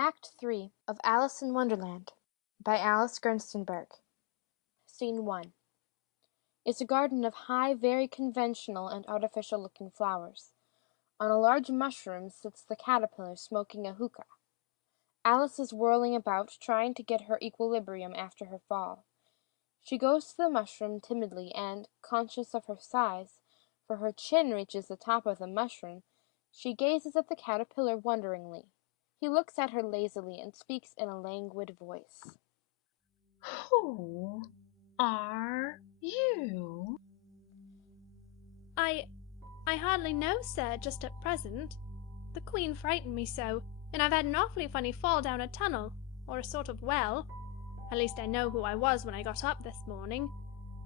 Act 3 of Alice in Wonderland by Alice Gerstenberg. Scene 1. It's a garden of high, very conventional and artificial-looking flowers. On a large mushroom sits the caterpillar smoking a hookah. Alice is whirling about, trying to get her equilibrium after her fall. She goes to the mushroom timidly and, conscious of her size, for her chin reaches the top of the mushroom, she gazes at the caterpillar wonderingly. He looks at her lazily and speaks in a languid voice. Who are you? I hardly know, sir, just at present. The Queen frightened me so, and I've had an awfully funny fall down a tunnel, or a sort of well. At least I know who I was when I got up this morning,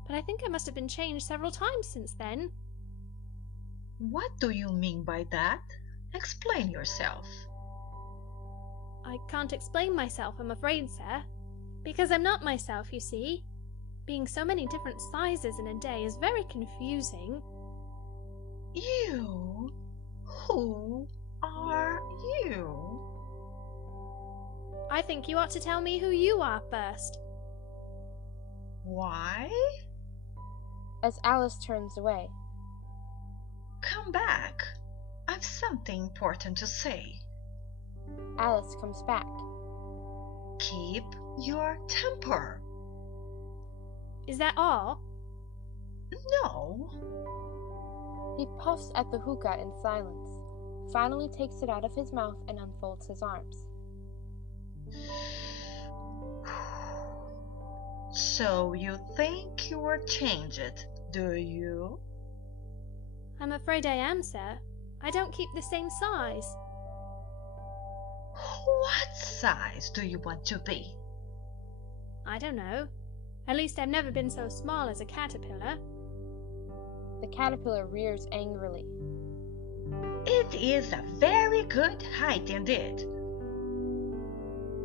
but I think I must have been changed several times since then. What do you mean by that? Explain yourself. I can't explain myself, I'm afraid, sir, because I'm not myself, you see. Being so many different sizes in a day is very confusing. You? Who are you? I think you ought to tell me who you are first. Why? As Alice turns away. Come back. I've something important to say. Alice comes back. Keep your temper. Is that all? No. He puffs at the hookah in silence, finally takes it out of his mouth and unfolds his arms. So you think you were changed, do you? I'm afraid I am, sir. I don't keep the same size. What size do you want to be? I don't know. At least I've never been so small as a caterpillar. The caterpillar rears angrily. It is a very good height indeed.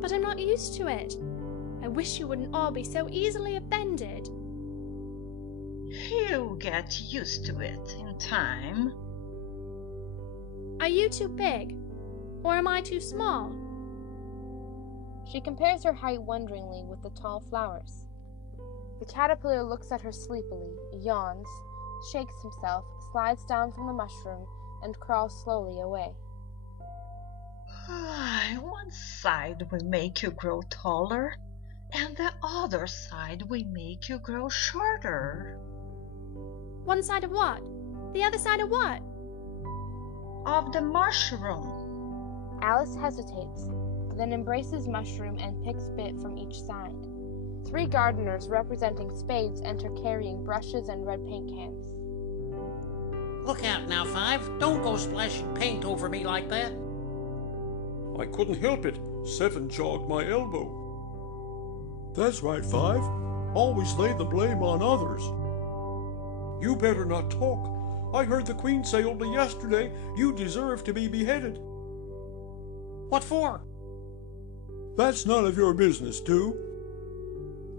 But I'm not used to it. I wish you wouldn't all be so easily offended. You'll get used to it in time. Are you too big? Or am I too small? She compares her height wonderingly with the tall flowers. The caterpillar looks at her sleepily, yawns, shakes himself, slides down from the mushroom, and crawls slowly away. One side will make you grow taller, and the other side will make you grow shorter. One side of what? The other side of what? Of the mushroom. Alice hesitates, then embraces mushroom and picks bit from each side. 3 gardeners representing spades enter carrying brushes and red paint cans. Look out now, Five. Don't go splashing paint over me like that. I couldn't help it. 7 jogged my elbow. That's right, 5. Always lay the blame on others. You better not talk. I heard the Queen say only yesterday you deserve to be beheaded. What for? That's none of your business, too.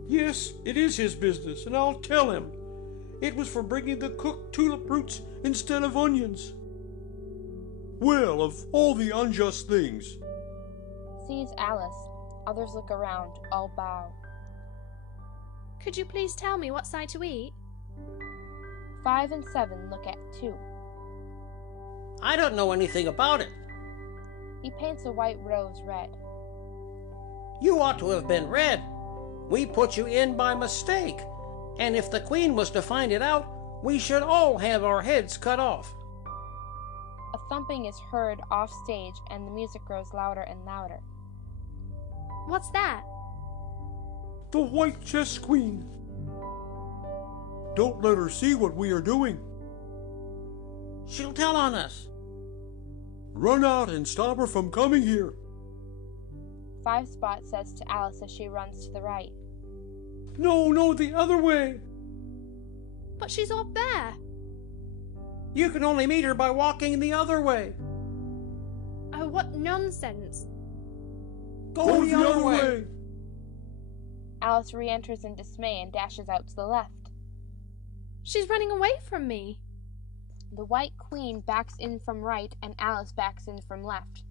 Yes, it is his business, and I'll tell him. It was for bringing the cooked tulip roots instead of onions. Well, of all the unjust things. Sees Alice. Others look around, all bow. Could you please tell me what side to eat? 5 and 7 look at 2. I don't know anything about it. He paints a white rose red. You ought to have been red. We put you in by mistake, and if the Queen was to find it out, we should all have our heads cut off. A thumping is heard off stage, and the music grows louder and louder. What's that? The White Chess Queen. Don't let her see what we are doing. She'll tell on us. Run out and stop her from coming here. 5 Spot says to Alice as she runs to the right. No, the other way. But she's off there. You can only meet her by walking the other way. Oh, what nonsense. Go the other way. Alice re-enters in dismay and dashes out to the left. She's running away from me. The White Queen backs in from right and Alice backs in from left.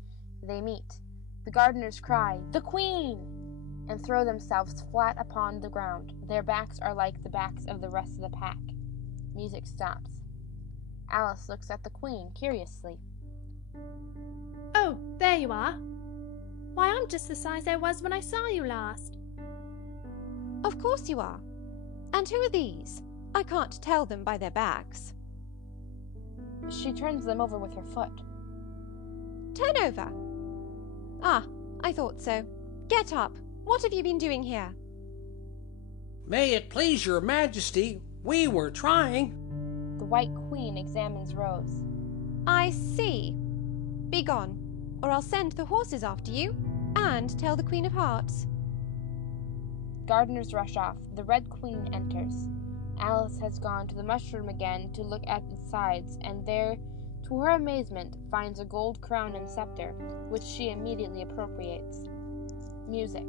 They meet. The gardeners cry, "The Queen!" and throw themselves flat upon the ground. Their backs are like the backs of the rest of the pack. Music stops. Alice looks at the Queen curiously. Oh, there you are. Why, I'm just the size I was when I saw you last. Of course you are. And who are these? I can't tell them by their backs. She turns them over with her foot. Turn over. Ah, I thought so. Get up. What have you been doing here? May it please your majesty, we were trying. The White Queen examines Rose. I see. Be gone, or I'll send the horses after you, and tell the Queen of Hearts. Gardeners rush off. The Red Queen enters. Alice has gone to the mushroom again to look at its sides, and there, to her amazement, finds a gold crown and scepter, which she immediately appropriates. Music.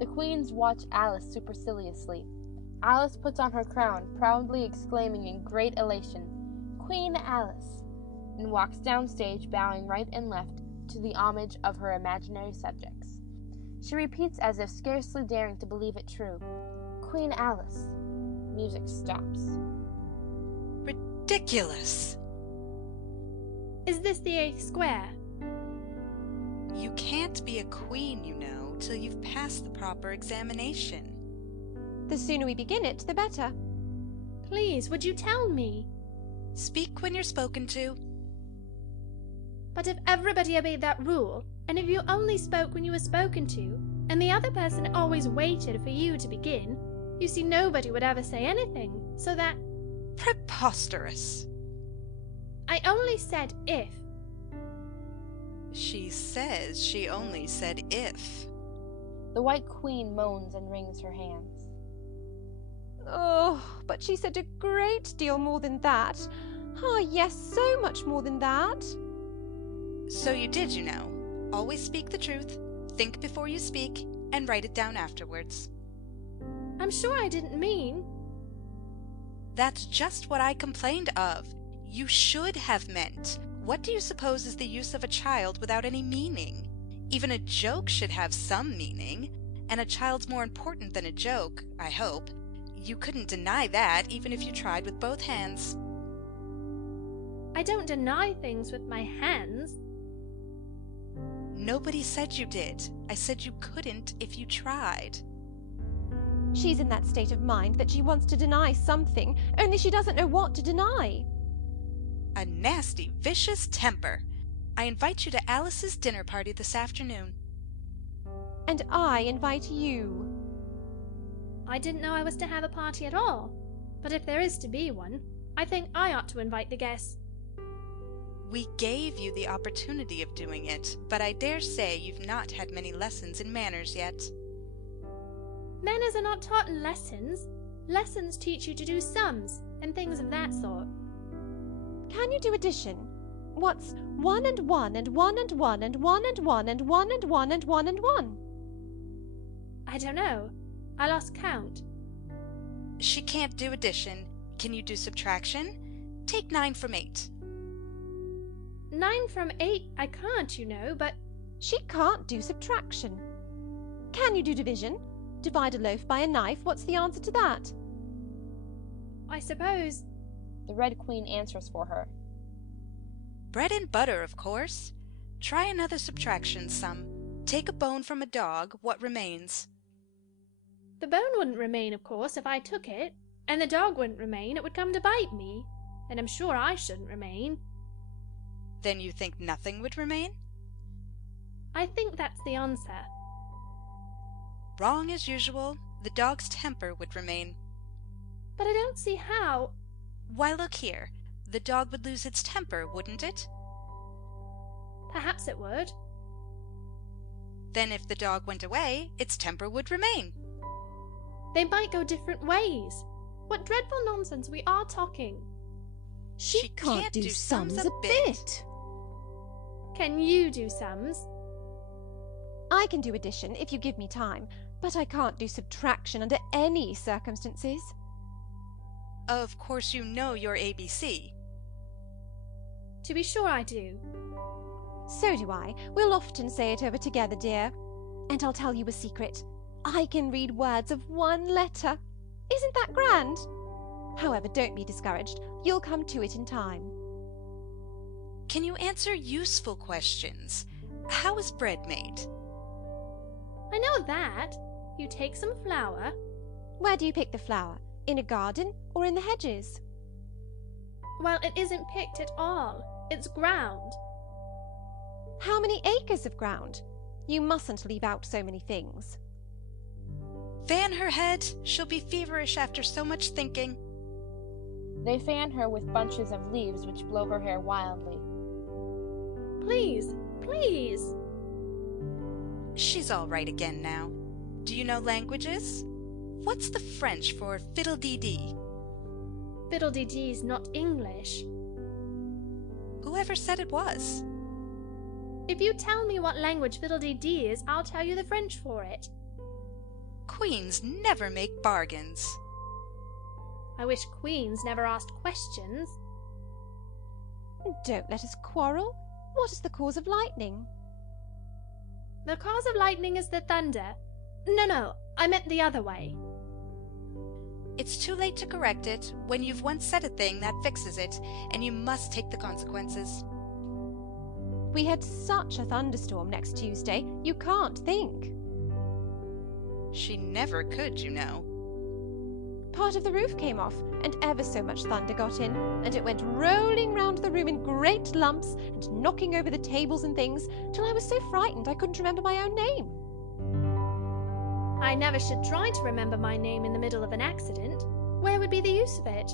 The queens watch Alice superciliously. Alice puts on her crown, proudly exclaiming in great elation, "Queen Alice," and walks downstage, bowing right and left to the homage of her imaginary subjects. She repeats as if scarcely daring to believe it true, "Queen Alice." Music stops. Ridiculous! Is this the 8th square? You can't be a queen, you know, till you've passed the proper examination. The sooner we begin it, the better. Please, would you tell me? Speak when you're spoken to. But if everybody obeyed that rule, and if you only spoke when you were spoken to, and the other person always waited for you to begin, you see nobody would ever say anything, so that— Preposterous! I only said if. She says she only said if. The White Queen moans and wrings her hands. Oh, but she said a great deal more than that. Ah, yes, so much more than that. So you did, you know. Always speak the truth, think before you speak, and write it down afterwards. I'm sure I didn't mean. That's just what I complained of. You should have meant. What do you suppose is the use of a child without any meaning? Even a joke should have some meaning, and a child's more important than a joke, I hope. You couldn't deny that, even if you tried with both hands. I don't deny things with my hands. Nobody said you did. I said you couldn't if you tried. She's in that state of mind that she wants to deny something, only she doesn't know what to deny. A nasty, vicious temper. I invite you to Alice's dinner party this afternoon. And I invite you. I didn't know I was to have a party at all, but if there is to be one, I think I ought to invite the guests. We gave you the opportunity of doing it, but I dare say you've not had many lessons in manners yet. Manners are not taught in lessons. Lessons teach you to do sums and things of that sort. Can you do addition? What's 1 and 1 and 1 and 1 and 1 and 1 and 1 and 1 and 1 and 1? I don't know. I lost count. She can't do addition. Can you do subtraction? Take 9 from 8. 9 from 8 I can't, you know, but— She can't do subtraction. Can you do division? Divide a loaf by a knife, what's the answer to that? I suppose— The Red Queen answers for her. Bread and butter, of course. Try another subtraction sum. Take a bone from a dog, what remains? The bone wouldn't remain, of course, if I took it, and the dog wouldn't remain, it would come to bite me, and I'm sure I shouldn't remain. Then you think nothing would remain? I think that's the answer. Wrong as usual. The dog's temper would remain. But I don't see how— Why, look here. The dog would lose its temper, wouldn't it? Perhaps it would. Then if the dog went away, its temper would remain. They might go different ways. What dreadful nonsense we are talking. She can't do sums a bit. Can you do sums? I can do addition if you give me time, but I can't do subtraction under any circumstances. Of course you know your ABC. To be sure I do. So do I. We'll often say it over together, dear. And I'll tell you a secret. I can read words of one letter. Isn't that grand? However, don't be discouraged. You'll come to it in time. Can you answer useful questions? How is bread made? I know that. You take some flour. Where do you pick the flour? In a garden or in the hedges? Well, it isn't picked at all. It's ground. How many acres of ground? You mustn't leave out so many things. Fan her head. She'll be feverish after so much thinking. They fan her with bunches of leaves which blow her hair wildly. Please, please. She's all right again now. Do you know languages? What's the French for fiddle-dee-dee? Fiddle-dee-dee's not English. Whoever said it was? If you tell me what language fiddle-dee-dee is, I'll tell you the French for it. Queens never make bargains. I wish queens never asked questions. Don't let us quarrel. What is the cause of lightning? The cause of lightning is the thunder. No, I meant the other way. It's too late to correct it. When you've once said a thing, that fixes it, and you must take the consequences. We had such a thunderstorm next Tuesday, you can't think. She never could, you know. Part of the roof came off, and ever so much thunder got in, and it went rolling round the room in great lumps, and knocking over the tables and things, till I was so frightened I couldn't remember my own name. I never should try to remember my name in the middle of an accident. Where would be the use of it?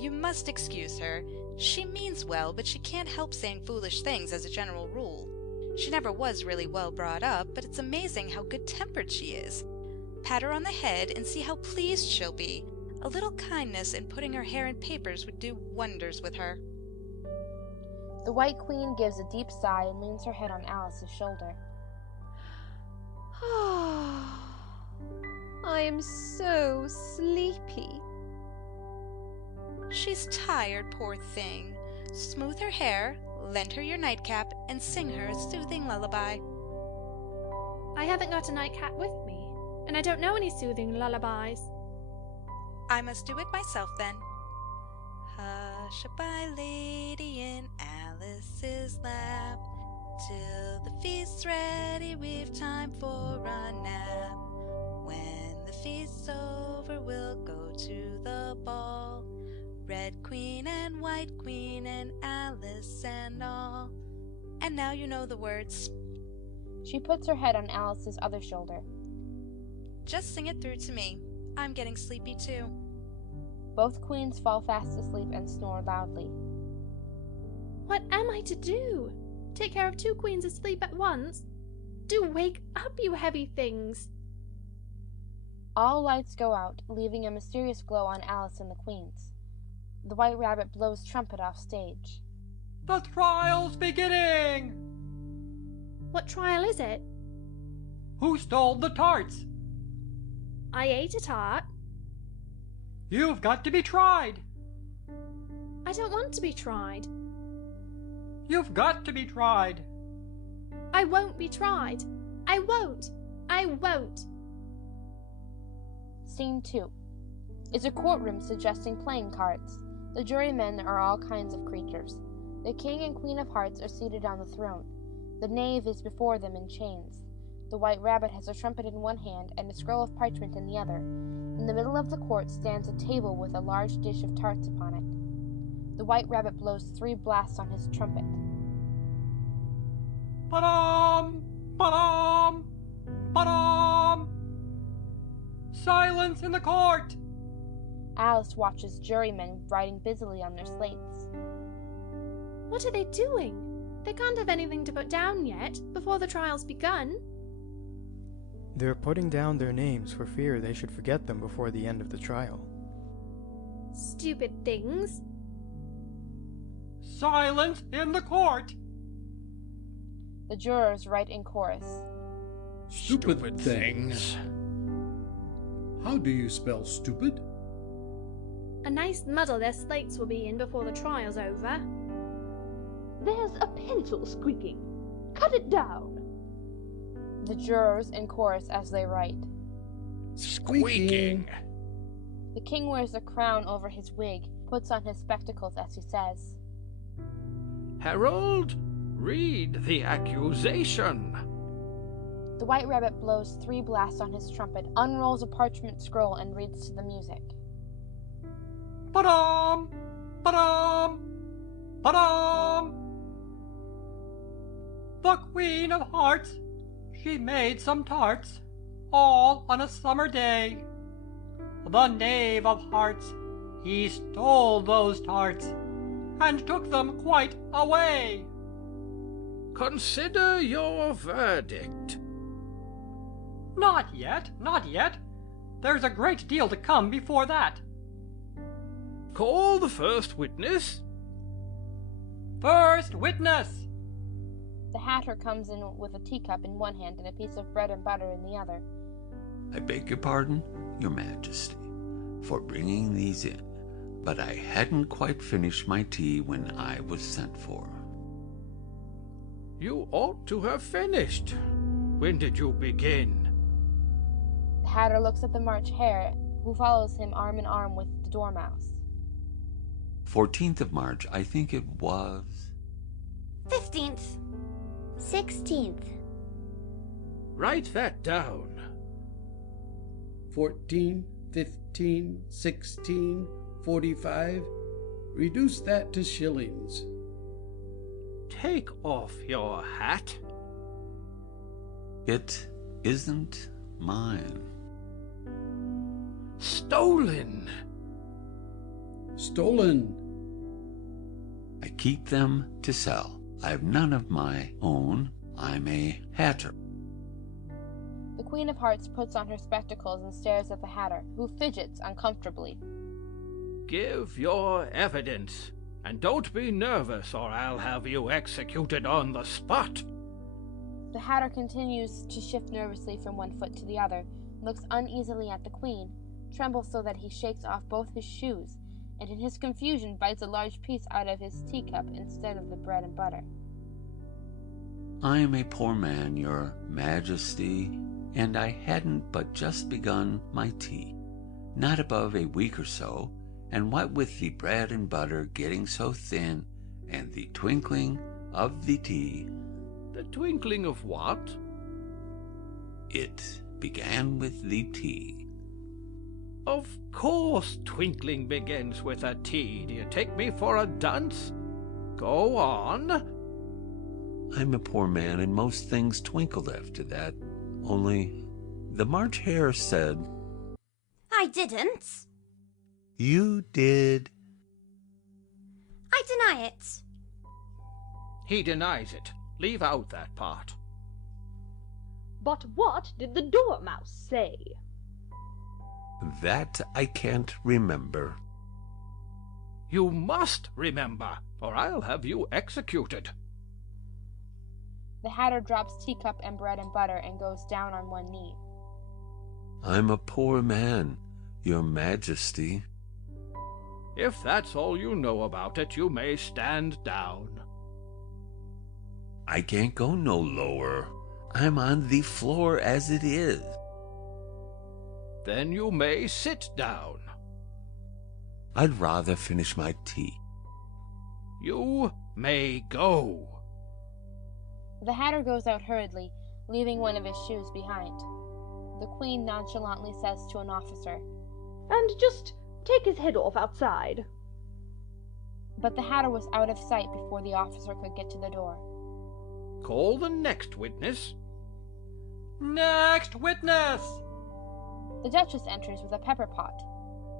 You must excuse her. She means well, but she can't help saying foolish things as a general rule. She never was really well brought up, but it's amazing how good-tempered she is. Pat her on the head and see how pleased she'll be. A little kindness in putting her hair in papers would do wonders with her. The White Queen gives a deep sigh and leans her head on Alice's shoulder. I am so sleepy. She's tired, poor thing. Smooth her hair, lend her your nightcap, and sing her a soothing lullaby. I haven't got a nightcap with me, and I don't know any soothing lullabies. I must do it myself, then. Hush-a-bye, lady, in Alice's lap. Till the feast's ready, we've time for a nap. When the feast's over, we'll go to the ball. Red Queen and White Queen and Alice and all. And now you know the words. She puts her head on Alice's other shoulder. Just sing it through to me. I'm getting sleepy too. Both queens fall fast asleep and snore loudly. What am I to do? Take care of two queens asleep at once? Do wake up, you heavy things! All lights go out, leaving a mysterious glow on Alice and the queens. The White Rabbit blows trumpet off stage. The trial's beginning! What trial is it? Who stole the tarts? I ate a tart. You've got to be tried. I don't want to be tried. You've got to be tried. I won't be tried. I won't. I won't. Scene 2. It's a courtroom suggesting playing cards. The jurymen are all kinds of creatures. The King and Queen of Hearts are seated on the throne. The knave is before them in chains. The White Rabbit has a trumpet in one hand and a scroll of parchment in the other. In the middle of the court stands a table with a large dish of tarts upon it. The White Rabbit blows 3 blasts on his trumpet. Ba-dum! Ba-dum! Ba-dum! Silence in the court! Alice watches jurymen writing busily on their slates. What are they doing? They can't have anything to put down yet, before the trial's begun. They're putting down their names for fear they should forget them before the end of the trial. Stupid things. Silence in the court! The jurors write in chorus. Stupid things. How do you spell stupid? A nice muddle their slates will be in before the trial's over. There's a pencil squeaking. Cut it down. The jurors in chorus as they write. Squeaking. The king wears a crown over his wig, puts on his spectacles as he says, Herald, read the accusation. The White Rabbit blows 3 blasts on his trumpet, unrolls a parchment scroll, and reads to the music. Ba-dum! Ba-dum! Ba-dum! The Queen of Hearts, she made some tarts, all on a summer day. The Knave of Hearts, he stole those tarts, and took them quite away. Consider your verdict. Not yet, not yet. There's a great deal to come before that. Call the first witness. First witness! The Hatter comes in with a teacup in one hand and a piece of bread and butter in the other. I beg your pardon, Your Majesty, for bringing these in, but I hadn't quite finished my tea when I was sent for. You ought to have finished. When did you begin? The Hatter looks at the March Hare, who follows him arm in arm with the Dormouse. 14th of March, I think it was. 15th. 16th. Write that down. 14, 15, 16, 45. Reduce that to shillings. Take off your hat. It isn't mine. Stolen. Stolen. I keep them to sell. I have none of my own. I'm a hatter. The Queen of Hearts puts on her spectacles and stares at the Hatter, who fidgets uncomfortably. Give your evidence, and don't be nervous or I'll have you executed on the spot. The Hatter continues to shift nervously from one foot to the other, looks uneasily at the Queen, trembles so that he shakes off both his shoes, and in his confusion bites a large piece out of his teacup instead of the bread and butter. I am a poor man, Your Majesty, and I hadn't but just begun my tea, not above a week or so, and what with the bread and butter getting so thin, and the twinkling of the tea. The twinkling of what? It began with the tea. Of course twinkling begins with a T. Do you take me for a dunce? Go on. I'm a poor man, and most things twinkled after that. Only the March Hare said, I didn't. You did. I deny it. He denies it. Leave out that part. But what did the Dormouse say? That I can't remember. You must remember, or I'll have you executed. The Hatter drops teacup and bread and butter and goes down on one knee. I'm a poor man, Your Majesty. If that's all you know about it, you may stand down. I can't go no lower. I'm on the floor as it is. Then you may sit down. I'd rather finish my tea. You may go. The Hatter goes out hurriedly, leaving one of his shoes behind. The Queen nonchalantly says to an officer, And just take his head off outside. But the Hatter was out of sight before the officer could get to the door. Call the next witness. Next witness! The Duchess enters with a pepper pot,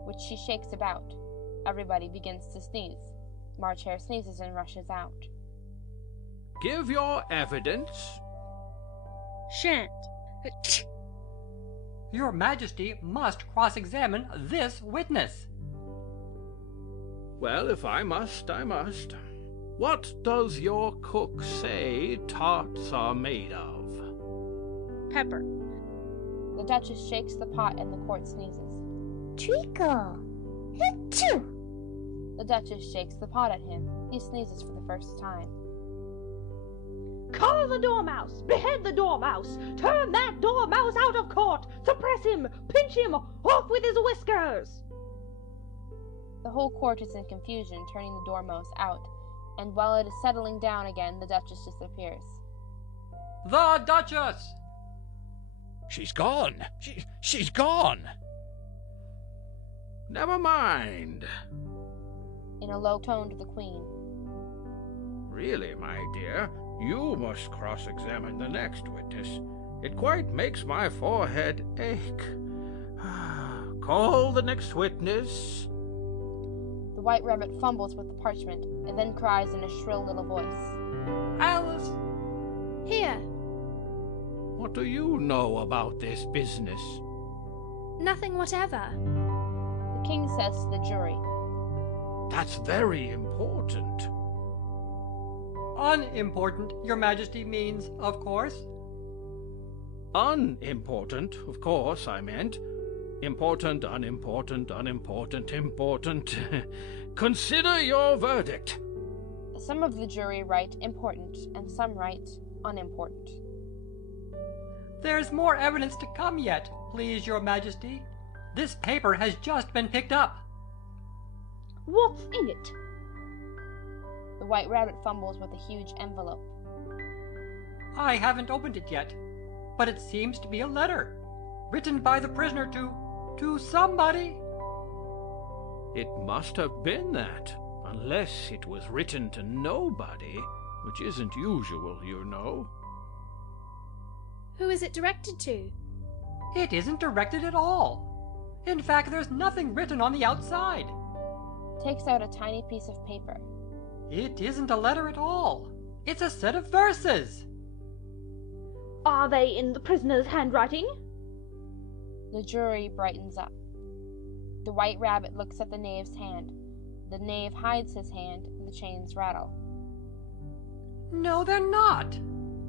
which she shakes about. Everybody begins to sneeze. March Hare sneezes and rushes out. Give your evidence. Shan't. Your Majesty must cross-examine this witness. Well, if I must, I must. What does your cook say tarts are made of? Pepper. The Duchess shakes the pot and the court sneezes. Treacle. Achoo! The Duchess shakes the pot at him. He sneezes for the first time. Call the dormouse! Behead the dormouse! Turn that dormouse out of court! Suppress him! Pinch him! Off with his whiskers! The whole court is in confusion, turning the dormouse out, and while it is settling down again, the Duchess disappears. The Duchess! She's gone! She's gone! Never mind. In a low tone to the Queen. Really, my dear, you must cross-examine the next witness. It quite makes my forehead ache. Call the next witness. The White Rabbit fumbles with the parchment, and then cries in a shrill little voice. Alice! Here. What do you know about this business? Nothing whatever. The King says to the jury. That's very important. Unimportant, Your Majesty means, of course. Unimportant, of course, I meant. Important, unimportant, unimportant, important. Consider your verdict. Some of the jury write important, and some write unimportant. There's more evidence to come yet, please, Your Majesty. This paper has just been picked up. What's in it? The White Rabbit fumbles with a huge envelope. I haven't opened it yet, but it seems to be a letter, written by the prisoner to somebody. It must have been that, unless it was written to nobody, which isn't usual, you know. Who is it directed to? It isn't directed at all. In fact, there's nothing written on the outside. Takes out a tiny piece of paper. It isn't a letter at all. It's a set of verses. Are they in the prisoner's handwriting? The jury brightens up. The White Rabbit looks at the knave's hand. The knave hides his hand, and the chains rattle. No, they're not.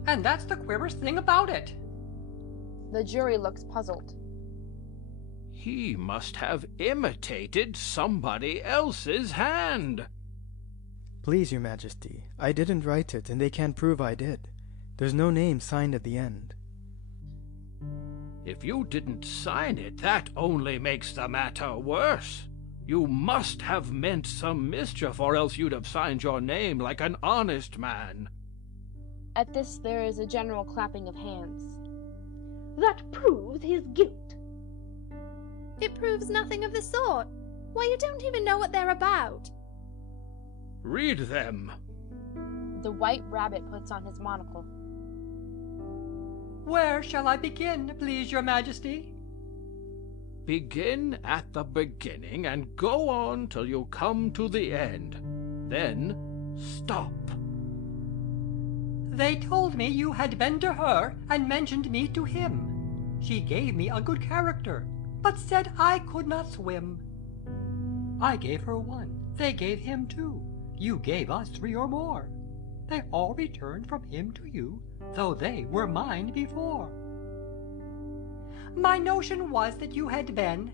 And that's the queerest thing about it. The jury looks puzzled. He must have imitated somebody else's hand. Please, Your Majesty, I didn't write it, and they can't prove I did. There's no name signed at the end. If you didn't sign it, that only makes the matter worse. You must have meant some mischief, or else you'd have signed your name like an honest man. At this, there is a general clapping of hands. That proves his guilt. It proves nothing of the sort. Why, you don't even know what they're about. Read them. The White Rabbit puts on his monocle. Where shall I begin, please, Your Majesty? Begin at the beginning and go on till you come to the end. Then stop. They told me you had been to her and mentioned me to him. She gave me a good character, but said I could not swim. I gave her 1. They gave him 2. You gave us 3 or more. They all returned from him to you, though they were mine before. My notion was that you had been,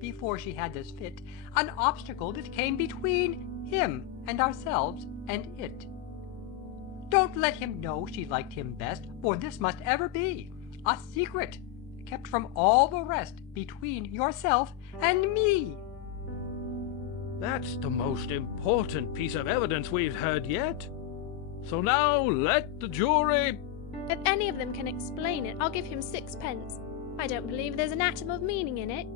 before she had this fit, an obstacle that came between him and ourselves and it. Don't let him know she liked him best, for this must ever be a secret, kept from all the rest between yourself and me. That's the most important piece of evidence we've heard yet. So now let the jury... If any of them can explain it, I'll give him 6p. I don't believe there's an atom of meaning in it.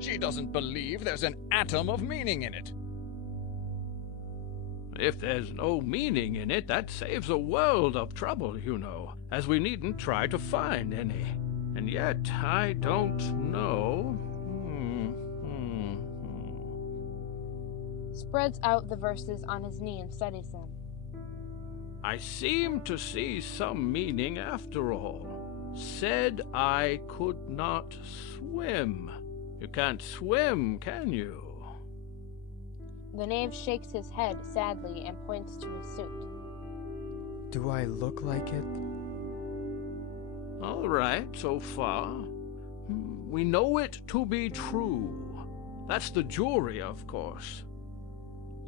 She doesn't believe there's an atom of meaning in it. If there's no meaning in it, that saves a world of trouble, you know, as we needn't try to find any. And yet, I don't know... Spreads out the verses on his knee and studies them. I seem to see some meaning after all. Said I could not swim. You can't swim, can you? The knave shakes his head sadly and points to his suit. Do I look like it? All right, so far. We know it to be true. That's the jury, of course.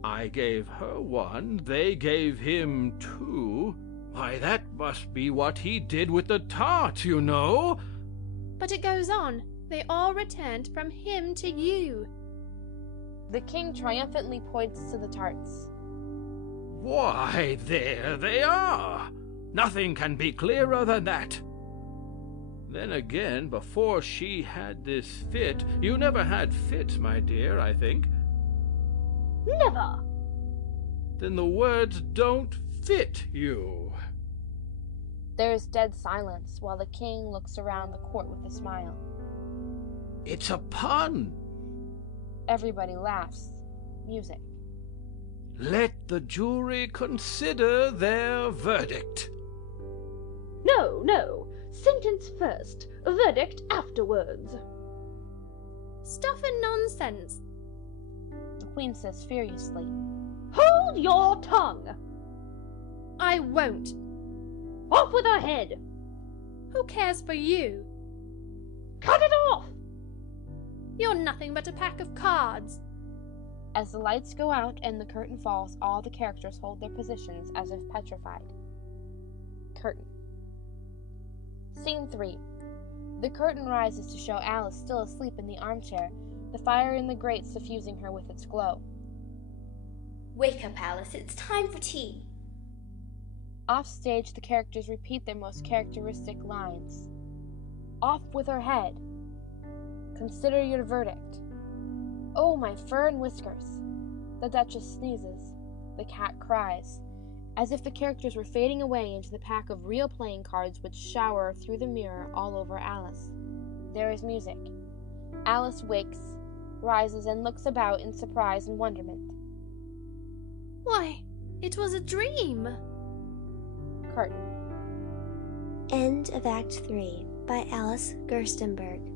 I gave her 1, they gave him 2. Why, that must be what he did with the tart, you know. But it goes on. They all returned from him to you. The king triumphantly points to the tarts. Why, there they are. Nothing can be clearer than that. Then again, before she had this fit, you never had fits, my dear, I think. Never. Then the words don't fit you. There is dead silence while the king looks around the court with a smile. It's a pun. Everybody laughs. Music. Let the jury consider their verdict. No, no. Sentence first, verdict afterwards. Stuff and nonsense. The queen says furiously. Hold your tongue. I won't. Off with her head. Who cares for you? Cut it off. You're nothing but a pack of cards. As the lights go out and the curtain falls, all the characters hold their positions as if petrified. Curtain. Scene 3. The curtain rises to show Alice still asleep in the armchair, the fire in the grate suffusing her with its glow. Wake up, Alice. It's time for tea. Off stage, the characters repeat their most characteristic lines. Off with her head. Consider your verdict. Oh, my fur and whiskers. The Duchess sneezes. The cat cries, as if the characters were fading away into the pack of real playing cards which shower through the mirror all over Alice. There is music. Alice wakes, rises, and looks about in surprise and wonderment. Why, it was a dream. Curtain. End of Act 3 by Alice Gerstenberg.